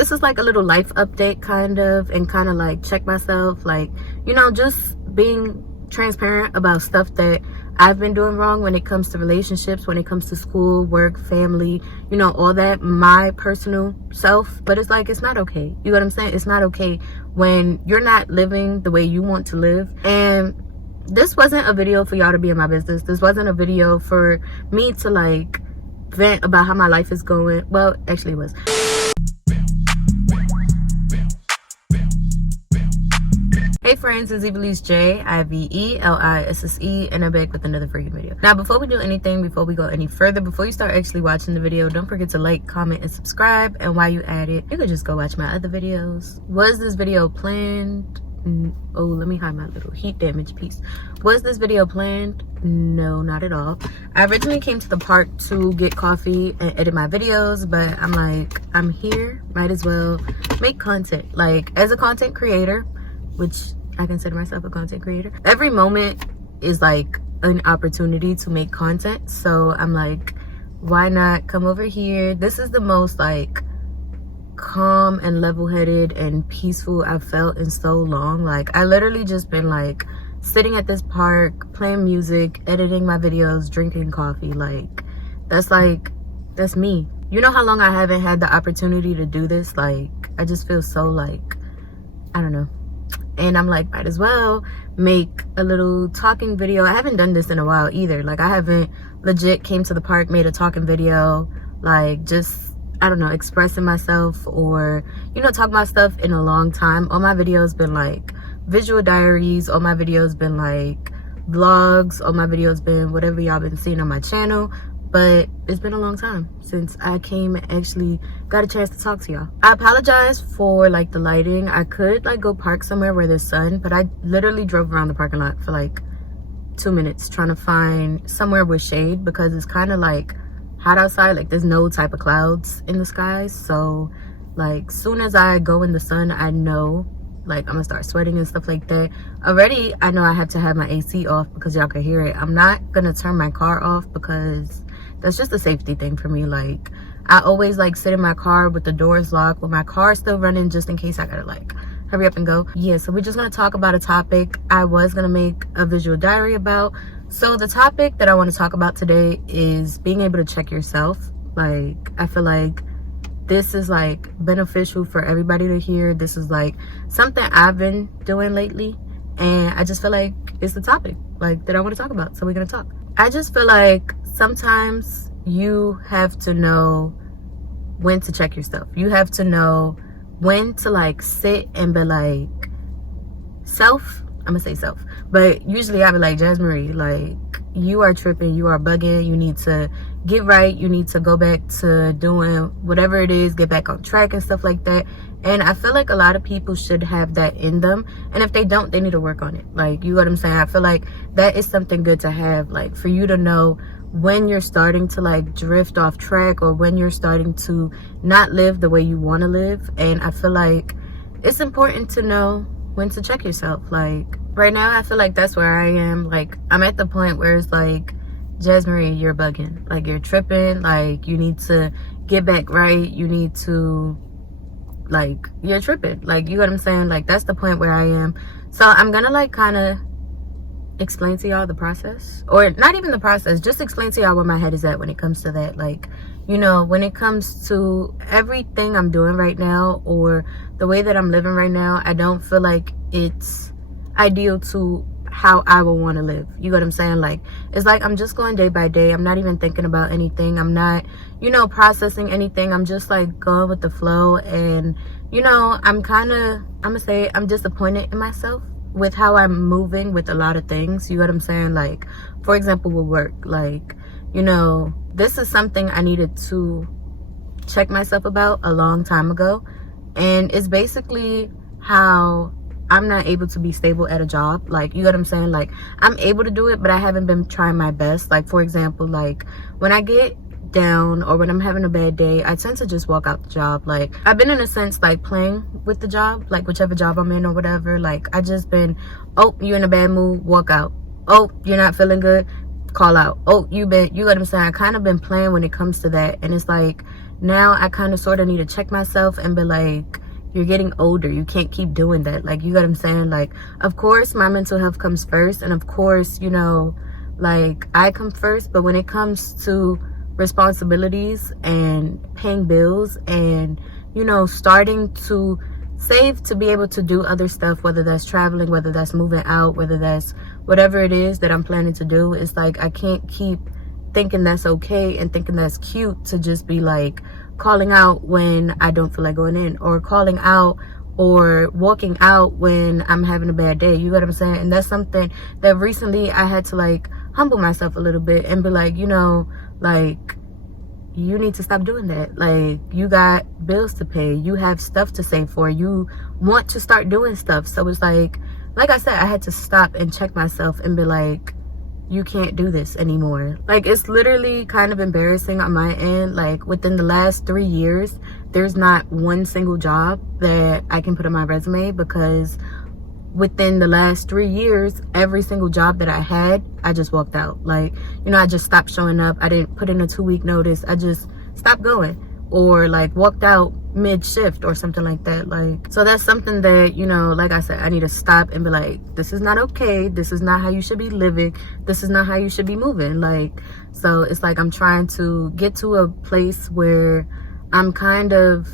This is like a little life update kind of, and kind of like check myself, like, you know, just being transparent about stuff that I've been doing wrong when it comes to relationships, when it comes to school, work, family, you know, all that, my personal self. But it's like, it's not okay. You know what I'm saying? It's not okay when you're not living the way you want to live. And this wasn't a video for y'all to be in my business. This wasn't a video for me to like vent about how my life is going. Well, actually it was. Hey friends, it's Evelise J, IVELISSE, and I'm back with another freaking video. Now, before we do anything, before we go any further, before you start actually watching the video, don't forget to like, comment, and subscribe. And while you at it, you can just go watch my other videos. Was this video planned? Oh, let me hide my little heat damage piece. Was this video planned? No, not at all. I originally came to the park to get coffee and edit my videos, but I'm like, I'm here, might as well make content. Like, as a content creator, which I consider myself a content creator, every moment is like an opportunity to make content. So I'm like, why not come over here? This is the most like calm and level-headed and peaceful I've felt in so long. Like, I literally just been like sitting at this park, playing music, editing my videos, drinking coffee. Like, that's me. You know how long I haven't had the opportunity to do this? Like, I just feel so like, I don't know. And I'm like, might as well make a little talking video. I haven't done this in a while either. Like, I haven't legit came to the park, made a talking video, like just, I don't know, expressing myself or, you know, talk about stuff in a long time. All my videos been like visual diaries. All my videos been like vlogs. All my videos been whatever y'all been seeing on my channel. But it's been a long time since I came and actually got a chance to talk to y'all. I apologize for like the lighting. I could like go park somewhere where there's sun, but I literally drove around the parking lot for like 2 minutes trying to find somewhere with shade because it's kind of like hot outside. Like, there's no type of clouds in the skies. So like, soon as I go in the sun, I know like I'm gonna start sweating and stuff like that. Already I know I have to have my AC off because y'all can hear it. I'm not gonna turn my car off because that's just a safety thing for me. Like, I always like sit in my car with the doors locked, with my car still running, just in case I gotta like hurry up and go. Yeah, so we're just gonna talk about a topic I was gonna make a visual diary about. So the topic that I want to talk about today is being able to check yourself. Like, I feel like this is like beneficial for everybody to hear. This is like something I've been doing lately, and I just feel like it's the topic like that I want to talk about, so we're gonna talk. I just feel like sometimes you have to know when to check yourself. You have to know when to like sit and be like, I'm gonna say self, but usually I be like, Jasmine, like, you are tripping, you are bugging, you need to get right, you need to go back to doing whatever it is, get back on track and stuff like that. And I feel like a lot of people should have that in them, and if they don't, they need to work on it. Like, you know what I'm saying? I feel like that is something good to have, like, for you to know when you're starting to like drift off track, or when you're starting to not live the way you want to live. And I feel like it's important to know when to check yourself. Like, right now I feel like that's where I am. Like, I'm at the point where it's like, Jasmine, you're bugging, like, you're tripping, like, you need to get back right, you need to, like, you're tripping, like, you know what I'm saying? Like, that's the point where I am. So I'm gonna like kind of explain to y'all the process, or not even the process, just explain to y'all where my head is at when it comes to that. Like, you know, when it comes to everything I'm doing right now, or the way that I'm living right now, I don't feel like it's ideal to how I will want to live. You know what I'm saying? Like, it's like I'm just going day by day. I'm not even thinking about anything. I'm not, you know, processing anything. I'm just like going with the flow. And, you know, I'm gonna say I'm disappointed in myself with how I'm moving with a lot of things. You know what I'm saying? Like, for example, with work, like, you know, this is something I needed to check myself about a long time ago. And it's basically how I'm not able to be stable at a job. Like, you know what I'm saying? Like, I'm able to do it, but I haven't been trying my best. Like, for example, like, when I get down or when I'm having a bad day, I tend to just walk out the job. Like, I've been, in a sense, like, playing with the job, like, whichever job I'm in or whatever. Like, I just been, oh, you in a bad mood, walk out. Oh, you're not feeling good, call out. Oh, you know what I'm saying? I kind of been playing when it comes to that. And it's like, now I kind of sort of need to check myself and be like, you're getting older, you can't keep doing that. Like, you get what I'm saying? Like, of course my mental health comes first, and of course, you know, like, I come first, but when it comes to responsibilities and paying bills and, you know, starting to save to be able to do other stuff, whether that's traveling, whether that's moving out, whether that's whatever it is that I'm planning to do, it's like I can't keep thinking that's okay and thinking that's cute to just be like calling out when I don't feel like going in, or calling out or walking out when I'm having a bad day. You get what I'm saying? And that's something that recently I had to like humble myself a little bit and be like, you know, like, you need to stop doing that. Like, you got bills to pay, you have stuff to save for, you want to start doing stuff. So it's like I said, I had to stop and check myself and be like, you can't do this anymore. Like, it's literally kind of embarrassing on my end. Like, within the last 3 years, there's not one single job that I can put on my resume, because within the last 3 years, every single job that I had, I just walked out. Like, you know, I just stopped showing up. I didn't put in a 2-week notice. I just stopped going, or like walked out mid-shift or something like that. Like, so that's something that, you know, like I said, I need to stop and be like, this is not okay. This is not how you should be living. This is not how you should be moving. Like, so it's like I'm trying to get to a place where I'm kind of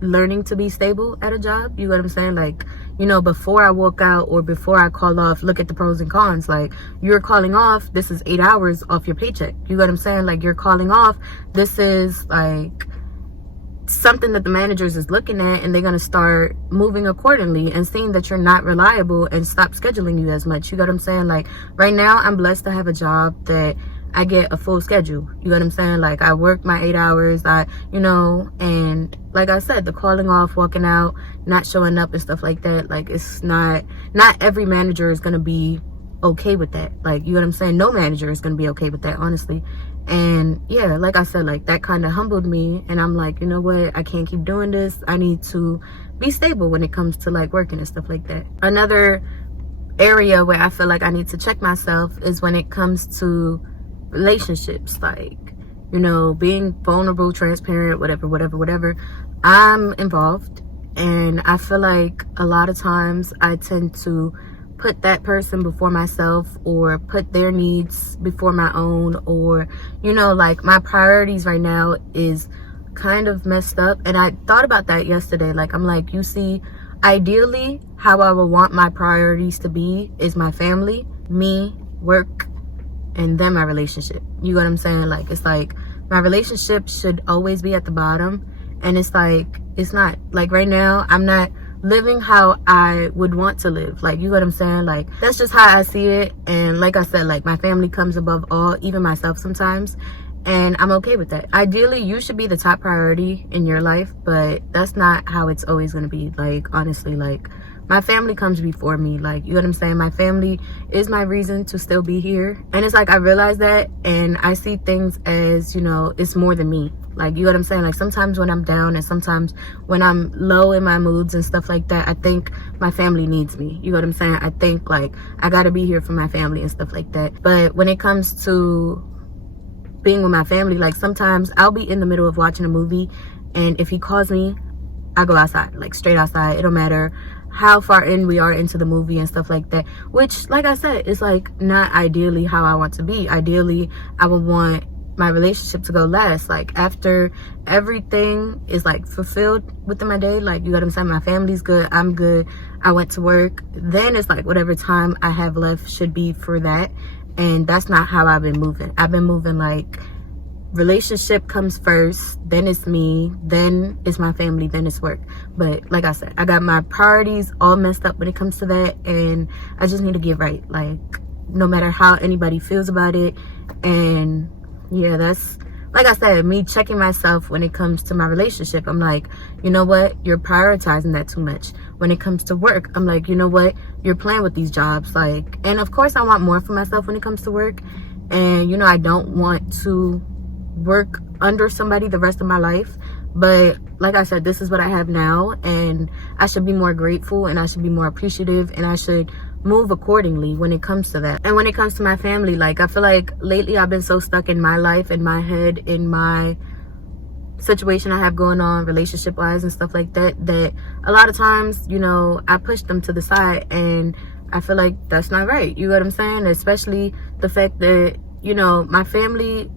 learning to be stable at a job. You know what I'm saying? Like, you know, before I walk out or before I call off, look at the pros and cons. Like, you're calling off, this is 8 hours off your paycheck. You know what I'm saying? Like, you're calling off, this is like something that the managers is looking at, and they're going to start moving accordingly and seeing that you're not reliable and stop scheduling you as much. You know what I'm saying? Like, right now I'm blessed to have a job that I get a full schedule. You know what I'm saying? Like, I work my 8 hours, you know, and like I said, the calling off, walking out, not showing up and stuff like that, like, it's not every manager is going to be okay with that. Like, you know what I'm saying? No manager is going to be okay with that, honestly. And yeah, like I said, like, that kind of humbled me, and I'm like, you know what? I can't keep doing this. I need to be stable when it comes to like working and stuff like that. Another area where I feel like I need to check myself is when it comes to relationships. Like, you know, being vulnerable, transparent, whatever. I'm involved, and I feel like a lot of times I tend to put that person before myself, or put their needs before my own, or, you know, like, my priorities right now is kind of messed up. And I thought about that yesterday. Like, I'm like, you see, ideally how I would want my priorities to be is my family, me, work, and then my relationship. You know what I'm saying? Like, it's like my relationship should always be at the bottom, and it's like, it's not. Like, right now I'm not living how I would want to live. Like, you know what I'm saying? Like, that's just how I see it. And like I said, like, my family comes above all, even myself sometimes, and I'm okay with that. Ideally, you should be the top priority in your life, but that's not how it's always going to be. Like, honestly, like, my family comes before me. Like, you know what I'm saying? My family is my reason to still be here. And it's like, I realize that, and I see things as, you know, it's more than me. Like, you know what I'm saying? Like, sometimes when I'm down and sometimes when I'm low in my moods and stuff like that, I think my family needs me. You know what I'm saying? I think, like, I gotta be here for my family and stuff like that. But when it comes to being with my family, like, sometimes I'll be in the middle of watching a movie, and if he calls me, I go outside, like, straight outside. It don't matter how far in we are into the movie and stuff like that, which, like I said, is like not ideally how I want to be. Ideally, I would want my relationship to go last. Like, after everything is like fulfilled within my day, like, you know what I'm saying, my family's good, I'm good, I went to work, then it's like whatever time I have left should be for that. And that's not how I've been moving. I've been moving like, relationship comes first, then it's me, then it's my family, then it's work. But like I said, I got my priorities all messed up when it comes to that, and I just need to get right. Like, no matter how anybody feels about it. And yeah, that's, like I said, me checking myself when it comes to my relationship. I'm like, you know what, you're prioritizing that too much. When it comes to work, I'm like, you know what, you're playing with these jobs. Like, and of course I want more for myself when it comes to work, and you know, I don't want to work under somebody the rest of my life. But like I said, this is what I have now, and I should be more grateful, and I should be more appreciative, and I should move accordingly when it comes to that. And when it comes to my family, like, I feel like lately I've been so stuck in my life, in my head, in my situation I have going on relationship wise and stuff like that, that a lot of times, you know, I push them to the side, and I feel like that's not right. You know what I'm saying? Especially the fact that, you know, my family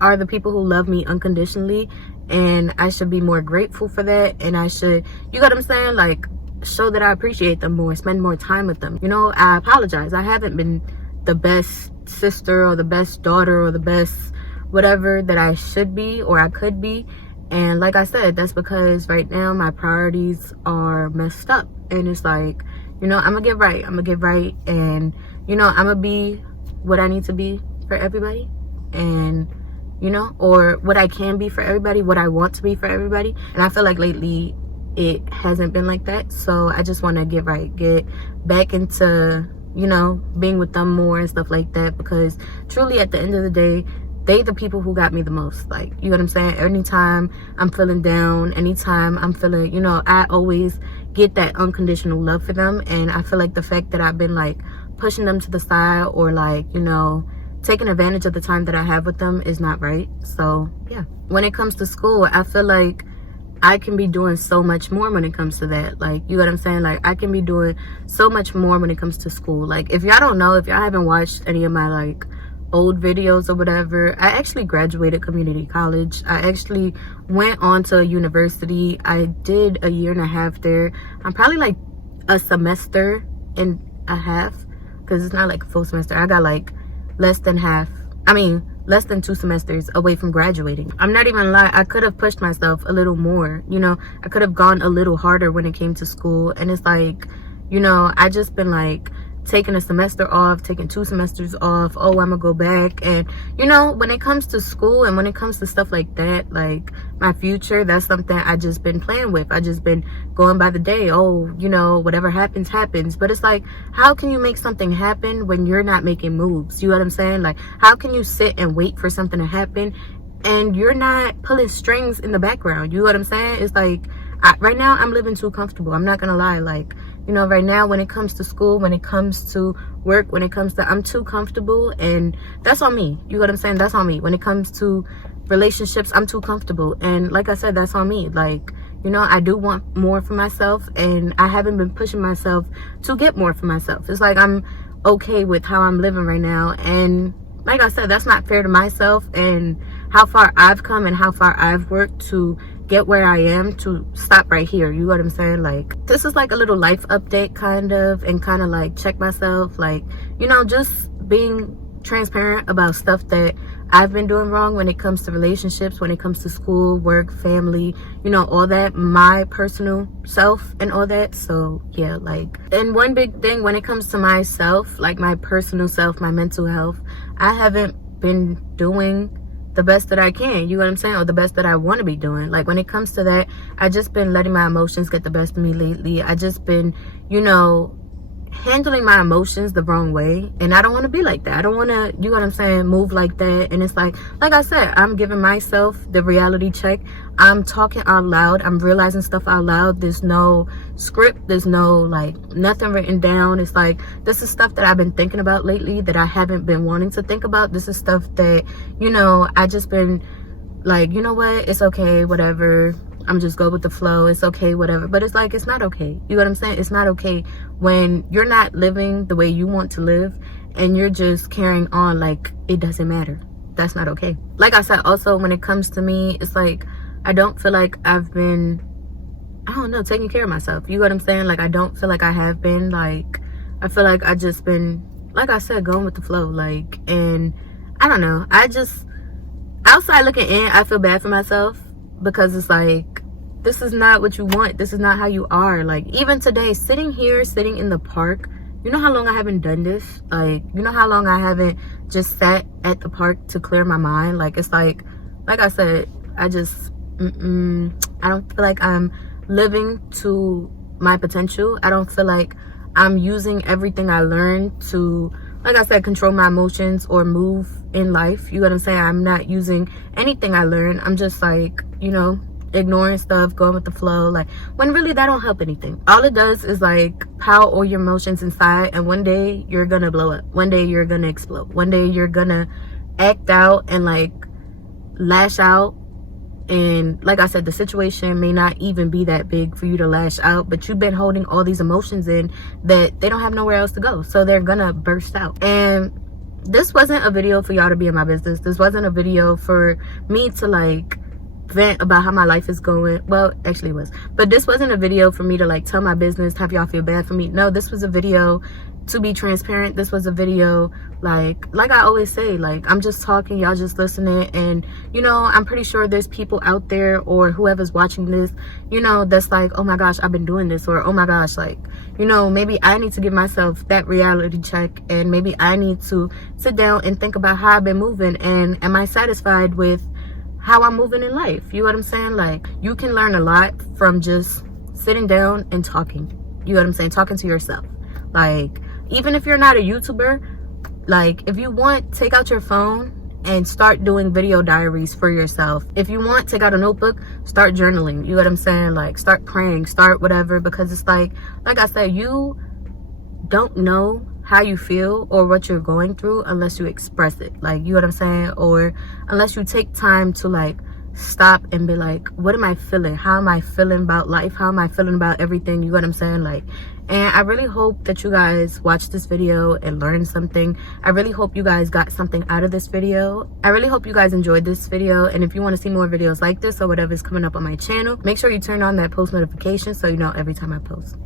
are the people who love me unconditionally, and I should be more grateful for that. And I should, you know what I'm saying, like, show that I appreciate them more, spend more time with them. You know, I apologize. I haven't been the best sister or the best daughter or the best whatever that I should be or I could be. And like I said, that's because right now my priorities are messed up. And it's like, you know, I'm gonna get right. I'm gonna get right. And, you know, I'm gonna be what I need to be for everybody. And, you know, or what I can be for everybody, what I want to be for everybody. And I feel like lately it hasn't been like that. So I just want to get right, get back into, you know, being with them more and stuff like that. Because truly at the end of the day, they the people who got me the most. Like, you know what I'm saying? Anytime I'm feeling down, anytime I'm feeling, you know, I always get that unconditional love for them. And I feel like the fact that I've been like pushing them to the side or like, you know, taking advantage of the time that I have with them is not right. So yeah, when it comes to school, I feel like I can be doing so much more when it comes to that. Like, you know what I'm saying? Like, I can be doing so much more when it comes to school. Like, if y'all don't know, if y'all haven't watched any of my like old videos or whatever, I actually graduated community college. I actually went on to a university. I did a year and a half there. I'm probably like a semester and a half, because it's not like a full semester. I got like less than 2 semesters away from graduating. I'm not even lying. I could have pushed myself a little more, you know. I could have gone a little harder when it came to school. And it's like, you know, I just been like taking a semester off, taking 2 semesters off. Oh, I'm gonna go back. And, you know, when it comes to school and when it comes to stuff like that, like my future, that's something I just been playing with. I just been going by the day. Oh, you know, whatever happens, happens. But it's like, how can you make something happen when you're not making moves? You know what I'm saying? Like, how can you sit and wait for something to happen and you're not pulling strings in the background? You know what I'm saying? It's like, right now I'm living too comfortable. I'm not gonna lie. Like, you know, right now when it comes to school, when it comes to work, when it comes to, I'm too comfortable, and that's on me. You know what I'm saying? That's on me. When it comes to relationships, I'm too comfortable. And like I said, that's on me. Like, you know, I do want more for myself, and I haven't been pushing myself to get more for myself. It's like I'm okay with how I'm living right now. And like I said, that's not fair to myself and how far I've come and how far I've worked to get where I am, to stop right here. You know what I'm saying? Like, this is like a little life update kind of, and kind of like check myself, like, you know, just being transparent about stuff that I've been doing wrong when it comes to relationships, when it comes to school, work, family, you know, all that, my personal self and all that. So yeah, like, and one big thing when it comes to myself, like my personal self, my mental health, I haven't been doing the best that I can, you know what I'm saying, or the best that I want to be doing. Like, when it comes to that, I just been letting my emotions get the best of me lately. I just been, you know, handling my emotions the wrong way, and I don't want to be like that. I don't want to, you know what I'm saying, move like that. And it's like I said, I'm giving myself the reality check. I'm talking out loud. I'm realizing stuff out loud. There's no script, there's no like nothing written down. It's like, this is stuff that I've been thinking about lately that I haven't been wanting to think about. This is stuff that, you know, I just been like, you know what, it's okay, whatever, I'm just go with the flow, it's okay, whatever. But it's like, it's not okay. You know what I'm saying? It's not okay when you're not living the way you want to live and you're just carrying on like it doesn't matter. That's not okay. Like I said, also when it comes to me, it's like, I don't feel like I've been, I don't know, taking care of myself. You know what I'm saying? Like, I don't feel like I have been. Like, I feel like I just been, like I said, going with the flow. Like, and I don't know, I just, outside looking in, I feel bad for myself, because it's like, this is not what you want. This is not how you are. Like, even today, sitting in the park, you know how long I haven't done this? Like, you know how long I haven't just sat at the park to clear my mind? Like, it's like I said, I just, I don't feel like I'm living to my potential. I don't feel like I'm using everything I learned to, like I said, control my emotions or move in life. You know what I'm saying? I'm not using anything I learned. I'm just like, you know, ignoring stuff, going with the flow, like, when really that don't help anything. All it does is like pile all your emotions inside, and one day you're gonna blow up. One day you're gonna explode. One day you're gonna act out and like lash out And like I said, the situation may not even be that big for you to lash out, but you've been holding all these emotions in that they don't have nowhere else to go, so they're gonna burst out. And this wasn't a video for y'all to be in my business. This wasn't a video for me to like vent about how my life is going. Well, actually it was, but this wasn't a video for me to like tell my business, have y'all feel bad for me. No, this was a video to be transparent. This was a video like I always say, like, I'm just talking, y'all just listening. And you know, I'm pretty sure there's people out there, or whoever's watching this, you know, that's like, oh my gosh, I've been doing this, or oh my gosh, like, you know, maybe I need to give myself that reality check, and maybe I need to sit down and think about how I've been moving, and am I satisfied with how I'm moving in life? You know what I'm saying? Like, you can learn a lot from just sitting down and talking. You know what I'm saying? Talking to yourself. Like, even if you're not a YouTuber, like, if you want, take out your phone and start doing video diaries for yourself. If you want, take out a notebook, start journaling. You know what I'm saying? Like, start praying, start whatever, because it's like I said, you don't know how you feel or what you're going through unless you express it. Like, you know what I'm saying? Or unless you take time to like stop and be like, what am I feeling? How am I feeling about life? How am I feeling about everything? You know what I'm saying? Like, and I really hope that you guys watch this video and learn something. I really hope you guys got something out of this video. I really hope you guys enjoyed this video. And if you want to see more videos like this or whatever is coming up on my channel, make sure you turn on that post notification so you know every time I post.